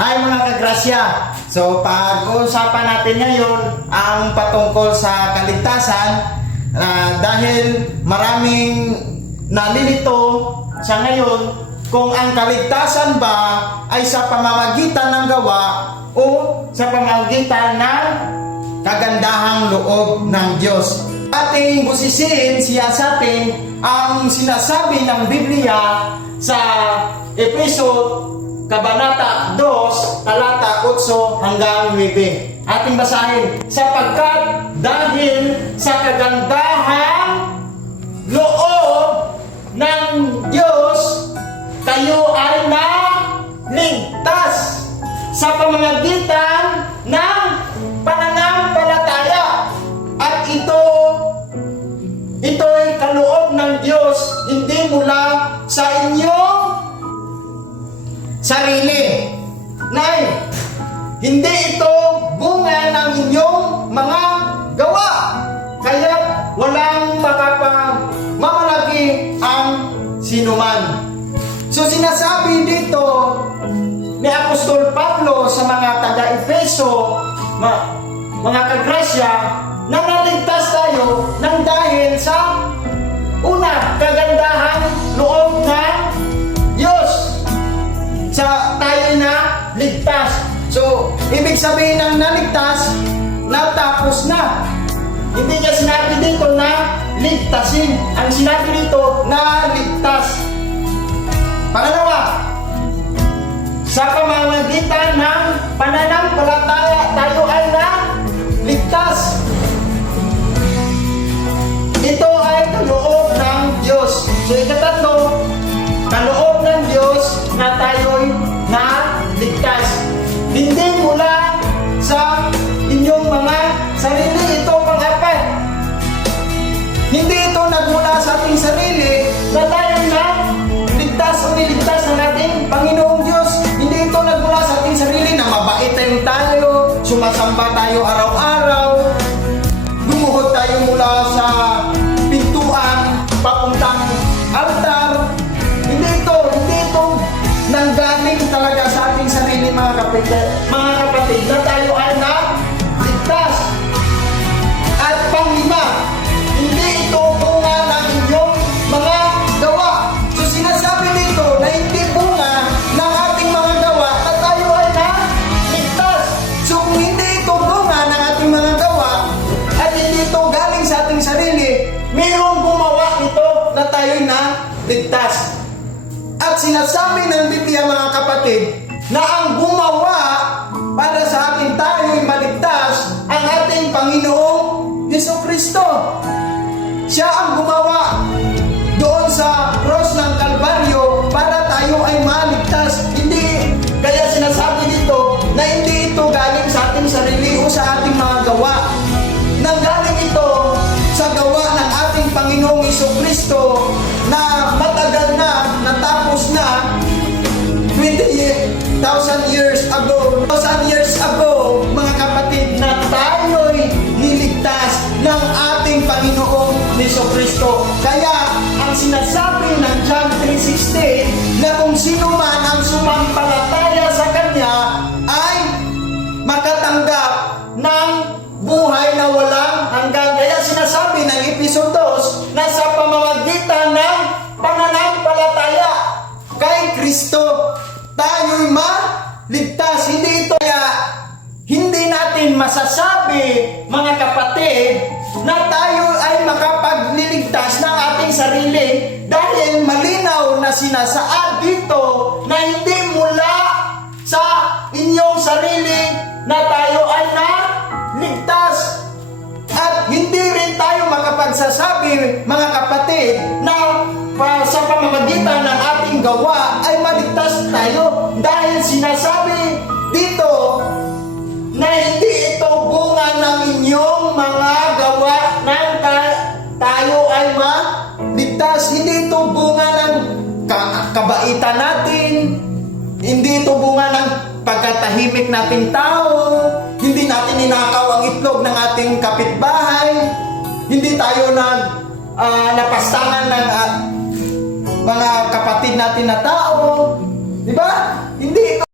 Hi mga kagrasya! So pag-uusapan natin ngayon ang patungkol sa kaligtasan dahil maraming nalilito sa ngayon kung ang kaligtasan ba ay sa pamamagitan ng gawa o sa pamamagitan ng kagandahang loob ng Diyos. Ating busisiin, siyasatin ang sinasabi ng Biblia sa Efeso Kabanata 2, talata 8 hanggang 9. Ating basahin. Sapagkat dahil sa kagandahang loob ng Diyos, kayo ay naligtas sa pamamagitan ng pananampalataya. At ito'y kaloob ng Diyos, hindi mula sa inyong sarili. Nay, hindi ito bunga ng inyong mga gawa, kaya walang makapamamalagi ang sinuman. So sinasabi dito ni Apostol Pablo sa mga taga-Efeso, mga kagrasya, na naligtas tayo ng dahil sa una, kagandahan loob ng Diyos. Tayo na ligtas. So, ibig sabihin ng naligtas, natapos na. Hindi niya sinabi dito na ligtasin. Ang sinabi dito, naligtas. Pangalawa, sa pamamagitan ng pananampalataya, tayo ay naligtas. Ito ay kaloob ng Diyos. So, ikatatlo, kaloob ng Diyos na tayo'y naligtas. Hindi mula sa inyong mga sarili. Ito pang-apat. Hindi ito nagmula sa ating sarili na tayo'y naligtas o niligtas ng ating Panginoong Diyos. Hindi ito nagmula sa ating sarili na mabait tayo, sumasamba tayo araw-araw, lumuhod tayo mula sa pintuan papuntang altar. Hindi ito nanggaling talaga sa ating sarili, mga kapatid, na tayo ay naligtas. At panglima, hindi ito bunga ng inyong mga gawa. So sinasabi dito na hindi bunga ng ating mga gawa na tayo ay naligtas. So kung hindi ito bunga ng ating mga gawa at hindi ito galing sa ating sarili, mayroong gumawa ito na tayo ay naligtas. At sinasabi ng Biblia, mga kapatid, na ang gumawa para sa atin tayo'y maligtas ang ating Panginoong Jesucristo. Siya ang gumawa doon sa cross ng Kalbaryo para tayo ay maligtas. Hindi, kaya sinasabi dito na hindi ito galing sa ating sarili o sa ating mga gawa. Nanggaling ito sa gawa ng ating Panginoong Jesucristo na matagal na, natapos na 20,000 years ago. 1,000 years ago, mga kapatid, na tayo'y niligtas ng ating Panginoong Jesucristo. Kaya ang sinasabi ng John 3:16 na kung sino man ang sumampalataya sa Kanya ay makatanggap ng buhay na walang hanggan. Kaya sinasabi ng Efeso 2 na sa pamamagitan ng pananampalataya kay Kristo, tayo'y maligtas. Hindi ito, kaya hindi natin masasabi, mga kapatid, na tayo ay makapagliligtas ng ating sarili dahil malinaw na sinasaad dito na hindi mula sa inyong sarili na tayo ay naligtas. At hindi rin tayo makapagsasabi, mga kapatid, na sa pamamagitan ng ating gawa ay maligtas tayo dahil sinasabi dito na hindi ito bunga ng inyong mga gawa nang tayo ay maligtas. Hindi ito bunga ng kabaitan natin. Hindi ito bunga ng pagkatahimik nating tao. Hindi natin ninakaw ang itlog ng ating kapitbahay. Hindi tayo napastangan ng mga kapatid natin na tao. Di ba? Hindi